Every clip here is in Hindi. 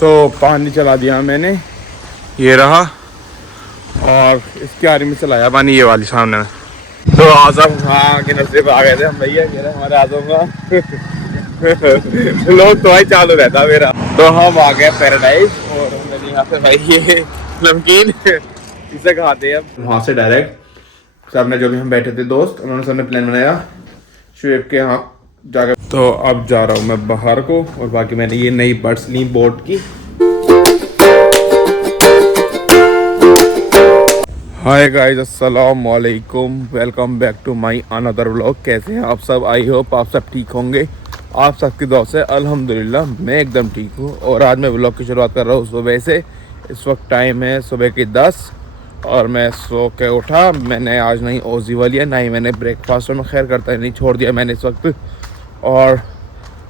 तो पानी चला दिया मैंने, ये रहा। और इसके आरी में चलाया पानी ये वाली सामने। तो आजम खां के नजरे पे आ गए थे हम भैया, ये हमारे आजम खां लोग तो भाई चालू रहता मेरा। तो हम आ गए पैराडाइज और मैंने यहाँ पे भाई ये नमकीन इसे खाते हैं अब वहाँ से डायरेक्ट। सबने जो भी हम बैठे थे दोस्त, उन्होंने सबने प्लान बनाया शुएब के यहाँ जाकर। तो अब जा रहा हूँ मैं बाहर को, और बाकी मैंने ये नई बड्स ली बोट की। हाय गाइस, अस्सलाम वालेकुम, welcome back to my another vlog. कैसे हैं आप सब? आई होप आप सब ठीक होंगे। आप सबकी दुआ से अल्हम्दुलिल्लाह मैं एकदम ठीक हूँ। और आज मैं व्लॉग की शुरुआत कर रहा हूँ सुबह से। इस वक्त टाइम है सुबह की 10 और मैं सो के उठा। मैंने आज नहीं ओजीवा लिया, ना ही मैंने ब्रेकफास्ट, और मैं खैर करता नहीं छोड़ दिया मैंने इस वक्त। और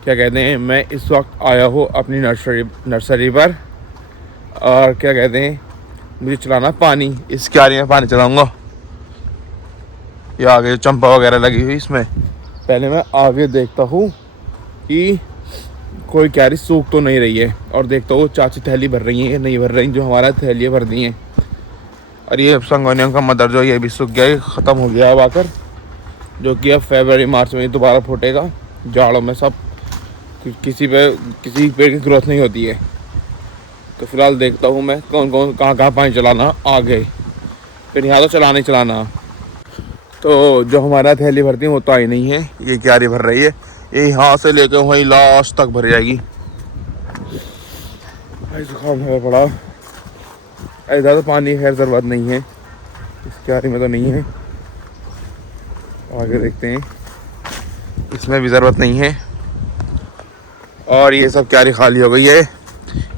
क्या कहते हैं, मैं इस वक्त आया हूँ अपनी नर्सरी पर। और क्या कहते हैं, मुझे चलाना पानी, इस क्यारी में पानी चलाऊंगा। ये आगे चंपा वगैरह लगी हुई इसमें। पहले मैं आगे देखता हूँ कि कोई क्यारी सूख तो नहीं रही है, और देखता हूँ चाची थैली भर रही है या नहीं भर रही, जो हमारा थैलियाँ भर दी हैं। और ये संगोनियों का मदर जो ये भी सूख गया, ख़त्म हो गया अब आकर, जो कि अब फरवरी मार्च में दोबारा फूटेगा। जाड़ों में सब किसी पेड़ की ग्रोथ नहीं होती है। तो फिलहाल देखता हूँ मैं कौन कौन कहाँ पानी चलाना आगे, फिर यहाँ तो चलाना ही चलाना। तो जो हमारा थैली भरती है वो तो आई नहीं है, ये क्यारी भर रही है। ये यहाँ से लेकर वहीं लास्ट तक भर जाएगी। भाई जुकाम है पड़ा। ऐसा तो पानी खैर ज़रूरत नहीं है, इस क्यारी में तो नहीं है। आगे देखते हैं, इसमें भी ज़रूरत नहीं है। और ये सब क्यारी खाली हो गई है।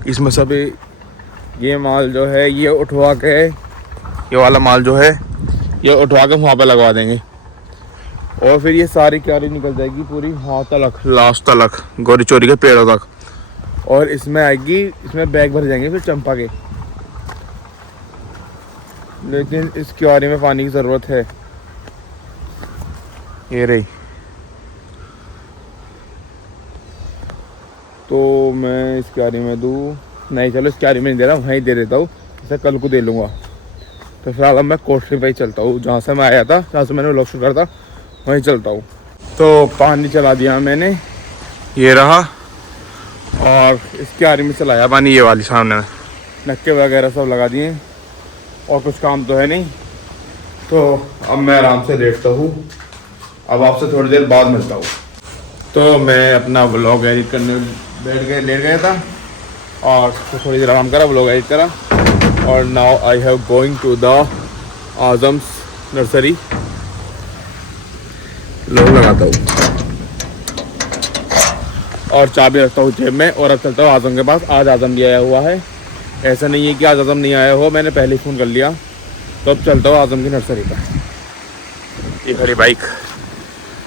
इसमें सब ये माल जो है ये उठवा के, ये वाला माल जो है ये उठवा के वहाँ पे लगवा देंगे। और फिर ये सारी क्यारी निकल जाएगी पूरी वहाँ तलक, लास्ट तलक, गोरी चोरी के पेड़ों तक। और इसमें आएगी, इसमें बैग भर जाएंगे फिर चंपा के। लेकिन इस क्यारी में पानी की ज़रूरत है। ये रही। तो मैं इस क्यारी में दूँ नहीं, चलो इस क्यारी में नहीं दे रहा, वहीं दे देता हूँ, इसे कल को दे लूँगा। तो फिलहाल अब मैं कोठरी पे ही चलता हूँ, जहाँ से मैं आया था, जहाँ से मैंने व्लॉग शुरू करा था, वहीं चलता हूँ। तो पानी चला दिया मैंने, ये रहा। और इस क्यारी में चलाया पानी ये वाली सामने, नक्के वगैरह सब लगा दिए। और कुछ काम तो है नहीं, तो अब मैं आराम से लेटता हूँ। अब आपसे थोड़ी देर बाद मिलता हूँ। तो मैं अपना व्लॉग एडिट करने लेट गया था, और तो थोड़ी देर आराम करा, व्लॉग एडिट करा। और now I have going to the Azam's nursery. लोग लगाता हूँ और चाबी रखता हूँ जेब में, और अब चलता हूँ आजम के पास। आज आजम भी आया हुआ है, ऐसा नहीं है कि आज आजम नहीं आया हो, मैंने पहले ही फ़ोन कर लिया। तो अब चलता हूँ आजम की नर्सरी पर। ये खड़ी बाइक।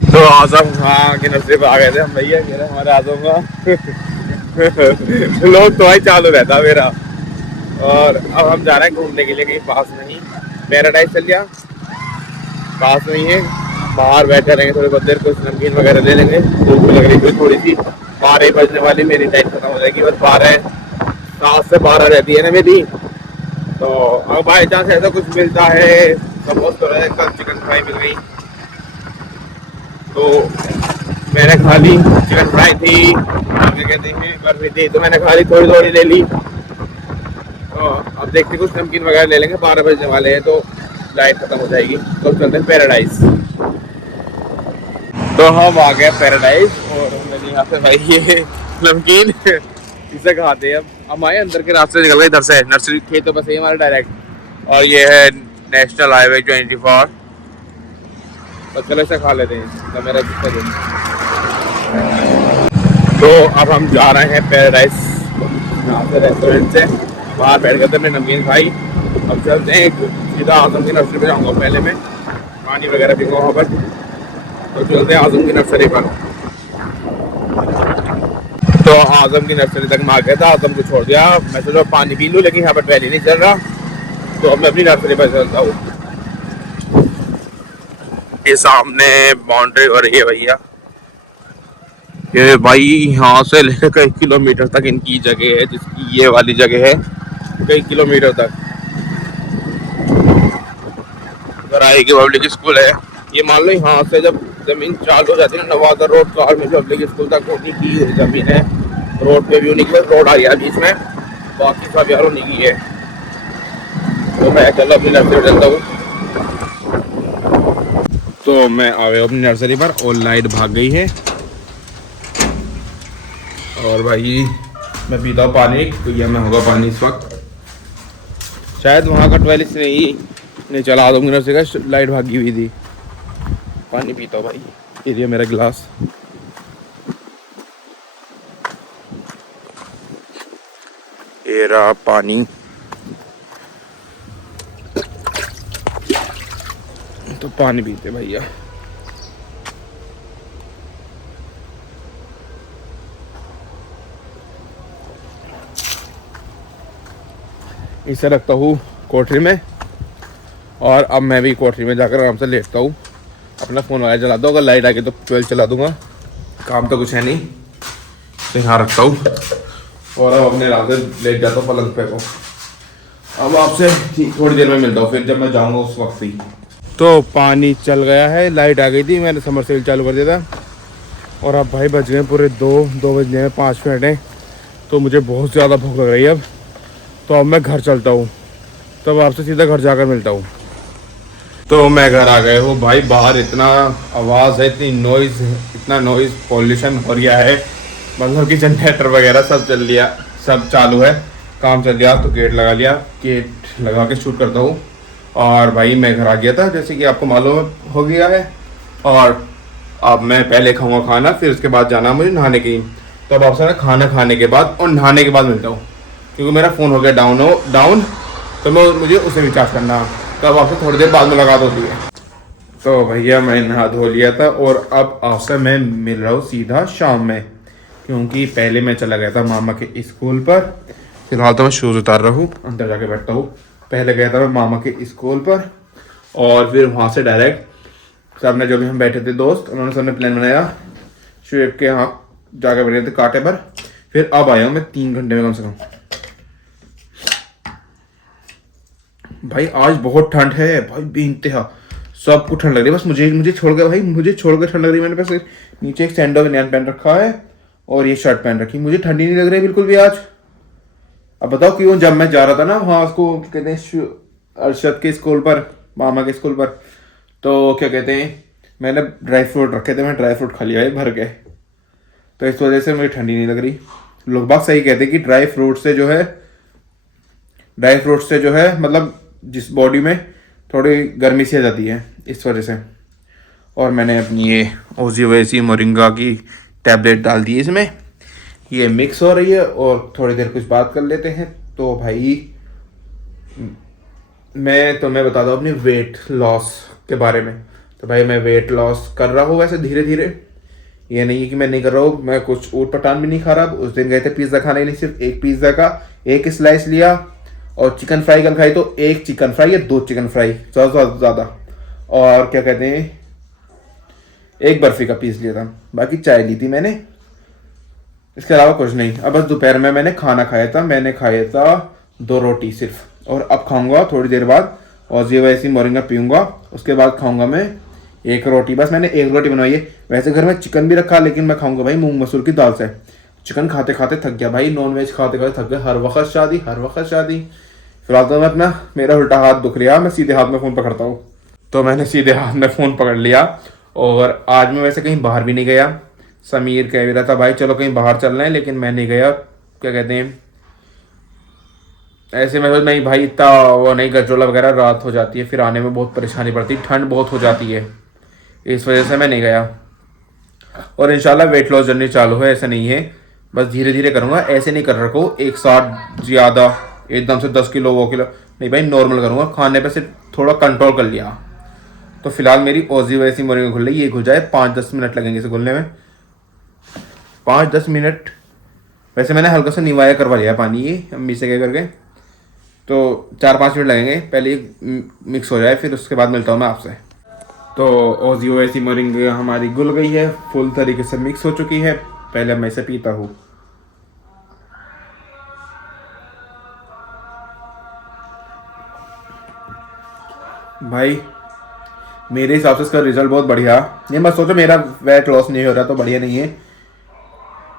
तो आजम खां की नर्सरी पर आ गए थे हम भैया, ये हमारे आजम खां लोग तो भाई चालू रहता मेरा। और अब हम जा रहे हैं घूमने के लिए कहीं पास नहीं। पैराडाइज चल गया, पास नहीं है, बाहर बैठे रहेंगे थोड़ी बहुत देर, कुछ नमकीन वगैरह ले लेंगे। भूख लग रही थी थोड़ी सी, 12 बजने वाली, मेरी टाइम खत्म हो जाएगी, बस 7 से 12 रहती है ना मेरी। तो अब बाई चांस ऐसा कुछ मिलता है, सपोज तो है कल चिकन फ्राई मिल गई, तो मैंने खा ली। चिकन फ्राई थी, क्या कहते हैं, बर्फी थी, तो मैंने खा ली, थोड़ी थोड़ी ले ली। तो अब देखते कुछ नमकीन वगैरह ले लेंगे, 12 बजने वाले हैं तो लाइट खत्म हो जाएगी। तो चलते हैं पैराडाइज। तो हम आ गए पैराडाइज, और मैंने यहाँ पे भाई ये नमकीन इसे खाते हैं। अब हम आए अंदर के रास्ते निकल गए, इधर से नर्सरी खेतों पर से हमारा डायरेक्ट। और ये है नेशनल हाईवे 24। तो चलो इसे खा लेते हैं, तो मेरा तो अब हम जा रहे हैं पैराडाइज, यहाँ से रेस्टोरेंट से बाहर बैठ कर हमने नमकीन खाई। अब चलते हैं सीधा आजम की नर्सरी पे जाऊँगा, पहले मैं पानी वगैरह पीऊँगा वहाँ पर। तो चलते हैं आजम की नर्सरी पर। तो आजम की नर्सरी तक मैं आ गया था, आजम को छोड़ दिया। मैं सोचा पानी पी लूँ, लेकिन यहाँ पर ट्रैली नहीं चल रहा, तो अब मैं अपनी नर्सरी पर चलता हूँ। ये सामने बाउंड्री हो रही है भैया, ये भाई यहाँ से लेकर कई किलोमीटर तक इनकी जगह है, जिसकी ये वाली जगह है, कई किलोमीटर तक। राय की पब्लिक स्कूल है ये। मान लो यहाँ से जब जमीन चालू हो जाती है ना, नवादा रोड कार में पब्लिक स्कूल तक उन्हीं की जमीन है। रोड पे भी उन्हीं की, रोड आ गया बीच में, बाकी सब यार उन्हीं की है। तो मैं चलो अपनी नर्सरी चलता हूँ। तो मैं आ गया अपनी नर्सरी पर और लाइट भाग गई है। और भाई मैं पीता हूँ पानी, तो यह मैं होगा पानी इस वक्त। शायद वहाँ का 12 नहीं चला दूंगी नर्सरी का, लाइट भागी हुई थी। पानी पीता हूँ भाई, ये मेरा गिलास। ये रहा पानी। तो पानी पीते भैया। इसे रखता हूँ कोठरी में, और अब मैं भी कोठरी में जाकर आराम से लेटता हूँ। अपना फ़ोन वगैरह चला दो, अगर लाइट आ गई तो 12 चला दूंगा। काम तो कुछ है नहीं, तो यहाँ रखता हूँ और अब अपने आराम से लेट जाता हूँ पलंग पे को। अब आपसे थोड़ी देर में मिलता हूँ, फिर जब मैं जाऊँगा उस वक्त ही। तो पानी चल गया है, लाइट आ गई थी, मैंने समरसेल चालू कर दिया था। और अब भाई बज गए पूरे 2 बजने में 5 मिनट हैं। तो मुझे बहुत ज़्यादा भूख लग रही है अब। तो अब मैं घर चलता हूँ, तब आपसे सीधा घर जाकर मिलता हूँ। तो मैं घर आ गया हूँ भाई। बाहर इतना आवाज़ है, इतना नॉइज़ पॉल्यूशन हो गया है, मतलब कि जनरेटर वगैरह सब चल लिया, सब चालू है, काम चल गया। तो गेट लगा लिया, गेट लगा के शूट करता हूँ। और भाई मैं घर आ गया था, जैसे कि आपको मालूम हो गया है। और अब मैं पहले खाऊंगा खाना, फिर उसके बाद जाना मुझे नहाने की। तो अब आपसे ना खाना खाने के बाद और नहाने के बाद मिलता हूँ, क्योंकि मेरा फ़ोन हो गया डाउन, तो मुझे उसे रिचार्ज करना। तो अब आपसे थोड़ी देर बाद मुलाकात होती है। तो भैया मैं नहा धो लिया था, और अब आपसे मैं मिल रहा हूँ सीधा शाम में, क्योंकि पहले मैं चला गया था मामा के स्कूल पर। फिलहाल तो मैं शूज़ उतार रहा हूँ, अंदर जाके बैठता हूँ। पहले गया था मैं मामा के स्कूल पर, और फिर वहाँ से डायरेक्ट सबने, जो भी हम बैठे थे दोस्त, उन्होंने सबने प्लान बनाया शुएब के यहाँ जाकर बैठे थे कांटे पर। फिर अब आया हूँ मैं 3 घंटे में कम से कम। भाई आज बहुत ठंड है भाई, बेइंतहा सबको ठंड लग रही है। बस मुझे छोड़ के भाई, मुझे छोड़ के ठंड लग रही है। मैंने बस नीचे एक सैंडो बनियान पहन रखा है और ये शर्ट पहन रखी, मुझे ठंडी नहीं लग रही है बिल्कुल भी आज। अब बताओ क्यों? जब मैं जा रहा था ना वहाँ, उसको कहते हैं अरशद के स्कूल पर, मामा के स्कूल पर, तो क्या कहते हैं, मैंने ड्राई फ्रूट रखे थे, मैं ड्राई फ्रूट खा लिया है भर के। तो इस वजह से मुझे ठंडी नहीं लग रही। लोग बात सही कहते हैं कि ड्राई फ्रूट से जो है मतलब जिस बॉडी में थोड़ी गर्मी सी आ जाती है, इस वजह से। और मैंने अपनी ये ओजीवैसी मोरिंगा की टैबलेट डाल दी इसमें, ये मिक्स हो रही है। और थोड़ी देर कुछ बात कर लेते हैं। तो भाई मैं तुम्हें बता दूँ अपनी वेट लॉस के बारे में। तो भाई मैं वेट लॉस कर रहा हूँ वैसे धीरे धीरे, ये नहीं है कि मैं नहीं कर रहा हूँ। मैं कुछ ऊट पटांग भी नहीं खा रहा। उस दिन गए थे पिज़्ज़ा खाने के लिए, सिर्फ एक पिज़्ज़ा का एक स्लाइस लिया, और चिकन फ्राई कल खाई तो एक चिकन फ्राई या 2 चिकन फ्राई ज़्यादा, और क्या कहते हैं, एक बर्फ़ी का पीस लिया था। बाकी चाय ली थी मैंने, इसके अलावा कुछ नहीं। अब बस दोपहर में मैंने खाना खाया था, मैंने खाया था 2 रोटी सिर्फ। और अब खाऊंगा थोड़ी देर बाद, और ये वैसी मोरिंगा पीऊँगा, उसके बाद खाऊंगा मैं 1 रोटी। बस मैंने 1 रोटी बनवाई है। वैसे घर में चिकन भी रखा, लेकिन मैं खाऊंगा भाई मूंग मसूर की दाल से। चिकन खाते खाते थक गया भाई, नॉन वेज खाते खाते थक गया। हर वक्त शादी। फिलहाल तो मैं मेरा उल्टा हाथ दुख रहा, मैं सीधे हाथ में फ़ोन पकड़ता हूँ। तो मैंने सीधे हाथ में फ़ोन पकड़ लिया। और आज मैं वैसे कहीं बाहर भी नहीं गया। समीर कह भी रहा था भाई चलो कहीं बाहर चलना है, लेकिन मैं नहीं गया। क्या कहते हैं, ऐसे में नहीं भाई, इतना वो नहीं, गजरोला वगैरह रात हो जाती है, फिर आने में बहुत परेशानी पड़ती, ठंड बहुत हो जाती है, इस वजह से मैं नहीं गया। और इंशाल्लाह वेट लॉस जर्नी चालू है, ऐसा नहीं है, बस धीरे धीरे करूँगा। ऐसे नहीं कर रखो एक साथ ज़्यादा एकदम से 10 किलो वो किलो नहीं भाई, नॉर्मल करूँगा। खाने पे से थोड़ा कंट्रोल कर लिया। तो फिलहाल मेरी ओजी वैसी मोरिंगा घुल रही है, ये घुल जाए 5-10 मिनट लगेंगे इसे घुलने में, 5-10 मिनट। वैसे मैंने हल्का सा निवाया करवा लिया पानी ये अम्मी से कह करके, तो 4-5 मिनट लगेंगे, पहले ये मिक्स हो जाए, फिर उसके बाद मिलता हूँ मैं आपसे। तो ओजी वैसी मोरिंगा हमारी घुल गई है, फुल तरीके से मिक्स हो चुकी है। पहले मैं इसे पीता हूँ। भाई मेरे हिसाब से इसका रिजल्ट बहुत बढ़िया। ये मत सोचो मेरा वेट लॉस नहीं हो रहा तो बढ़िया नहीं है,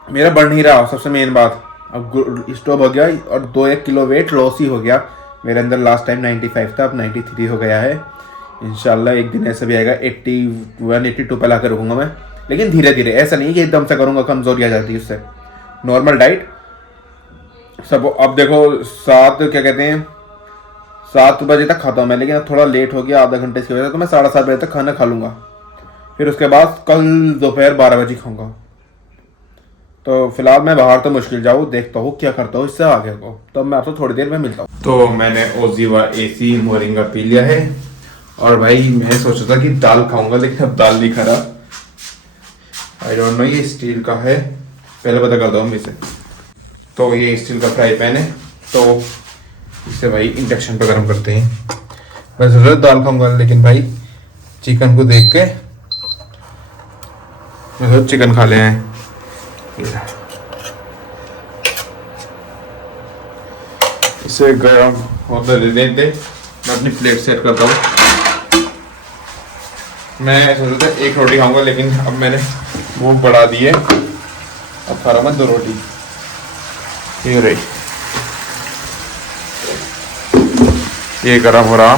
मेरा बढ़ नहीं रहा सबसे मेन बात। अब स्टॉप हो गया और 2-1 किलो वेट लॉस ही हो गया मेरे अंदर। लास्ट टाइम 95 था, अब 93 हो गया है। इंशाल्लाह एक दिन ऐसा भी आएगा 81-82 पे ला कर रखूँगा मैं, लेकिन धीरे धीरे, ऐसा नहीं कि एकदम से करूँगा, कमजोरी आ जाती है उससे। नॉर्मल डाइट सब। अब देखो 7 बजे तक खाता हूँ मैं, लेकिन अब थोड़ा लेट हो गया आधा घंटे की वजह से, तो मैं 7:30 बजे तक खाना खा लूँगा। फिर उसके बाद कल दोपहर 12 बजे खाऊँगा। तो फिलहाल मैं बाहर तो मुश्किल जाऊँ, देखता हूँ क्या करता हूँ इससे आगे को, तो मैं आपसे थोड़ी देर में मिलता हूँ। तो मैंने ओजीवा एसी मोरिंगा पी लिया है, और भाई मैं सोचा था कि दाल खाऊंगा, लेकिन अब दाल नहीं खा रहा। आई डोंट नो ये स्टील का है, पहले पता करता हूँ इसे। तो ये स्टील का फ्राई पैन है, तो इसे भाई इंडक्शन पे गर्म करते हैं। मैं सोच रहा दाल खाऊंगा, लेकिन भाई चिकन को देख के मैं सोच चिकन खा ले हैं। इसे गर्म होने देते, मैं अपनी प्लेट सेट करता हूँ। मैं सोचा था 1 रोटी खाऊंगा, लेकिन अब मैंने भूख बढ़ा दी है, अब खा रहा मैं 2 रोटी। ये रही, ये गर्म हो रहा।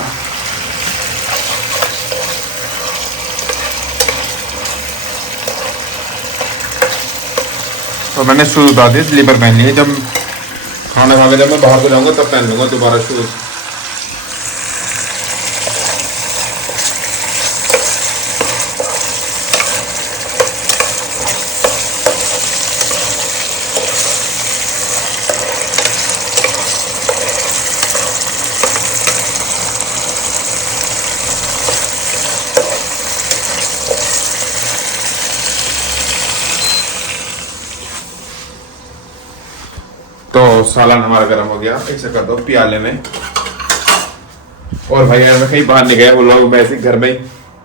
तो मैंने शूज उतार दिए, स्लीपर पहन लिए। जब खाना खा के जब मैं बाहर को जाऊंगा तब पहन लूंगा दोबारा शूज। तो सालन हमारा गर्म हो गया, ऐसे कर दो प्याले में। और भाई यार मैं कहीं बाहर नहीं गया, वो लोग वैसे घर में ही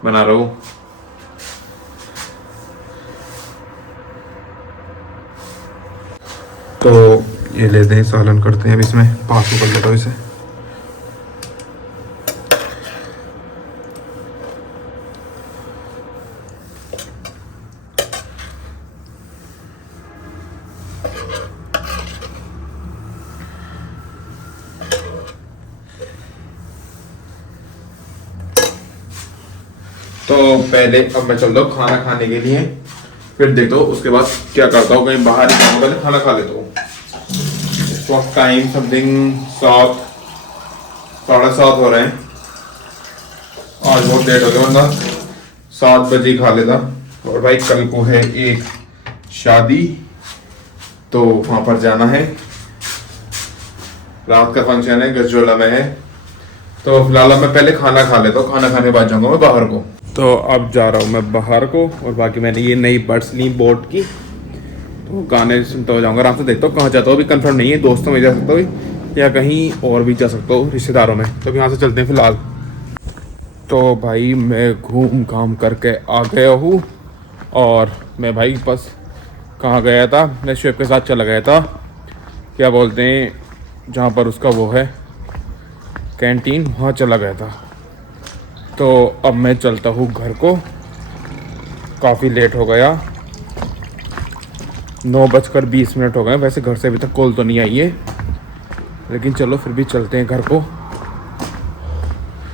बना रहा हूँ। तो ये लेते हैं, सालन करते हैं। अब इसमें पासू कर लेता हूँ इसे। तो पहले अब मैं चलता हूँ खाना खाने के लिए, फिर देखता हूँ उसके बाद क्या करता हूँ। कहीं बाहर ही जाऊँ, पहले खाना खा लेता हूँ। इस वक्त टाइम समथिंग 7-7:30 हो रहे हैं। आज बहुत लेट हो गया, वरना 7 बजे ही खा लेता। और भाई कल को है एक शादी, तो वहां पर जाना है। रात का फंक्शन है, गजोला में है। तो फिलहाल मैं पहले खाना खा लेता हूँ, खाना खाने के बाद जाऊंगा मैं बाहर को। तो अब जा रहा हूँ मैं बाहर को, और बाकी मैंने ये नई बड्स ली बोट की, तो गाने सुनता हो जाऊँगा आराम से। देखता हूँ कहाँ जाता हूँ, अभी कंफर्म नहीं है। दोस्तों में जा सकता हूँ या कहीं और भी जा सकता हूँ, रिश्तेदारों में। तो यहाँ से चलते हैं फिलहाल। तो भाई मैं घूम घाम करके आ गया हूँ, और मैं भाई बस कहाँ गया था, मैं शुएब के साथ चला गया था, क्या बोलते हैं जहाँ पर उसका वो है कैंटीन, वहाँ चला गया था। तो अब मैं चलता हूँ घर को, काफ़ी लेट हो गया, 9:20 हो गए। वैसे घर से अभी तक कॉल तो नहीं आई है, लेकिन चलो फिर भी चलते हैं घर को।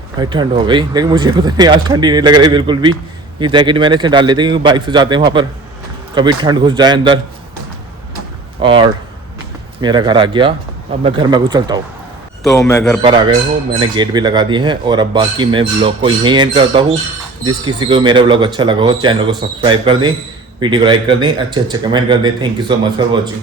भाई ठंड हो गई, लेकिन मुझे पता नहीं आज ठंडी नहीं लग रही बिल्कुल भी। ये जैकेट मैंने इसलिए डाल लेते क्योंकि बाइक से जाते हैं, वहाँ पर कभी ठंड घुस जाए अंदर। और मेरा घर आ गया, अब मैं घर में कुछ चलता हूँ। तो मैं घर पर आ गया हूँ, मैंने गेट भी लगा दिए हैं। और अब बाकी मैं व्लॉग को यहीं एंड करता हूँ। जिस किसी को मेरा व्लॉग अच्छा लगा हो, चैनल को सब्सक्राइब कर दें, वीडियो को लाइक कर दें, अच्छे अच्छे कमेंट कर दें। Thank you so much for watching.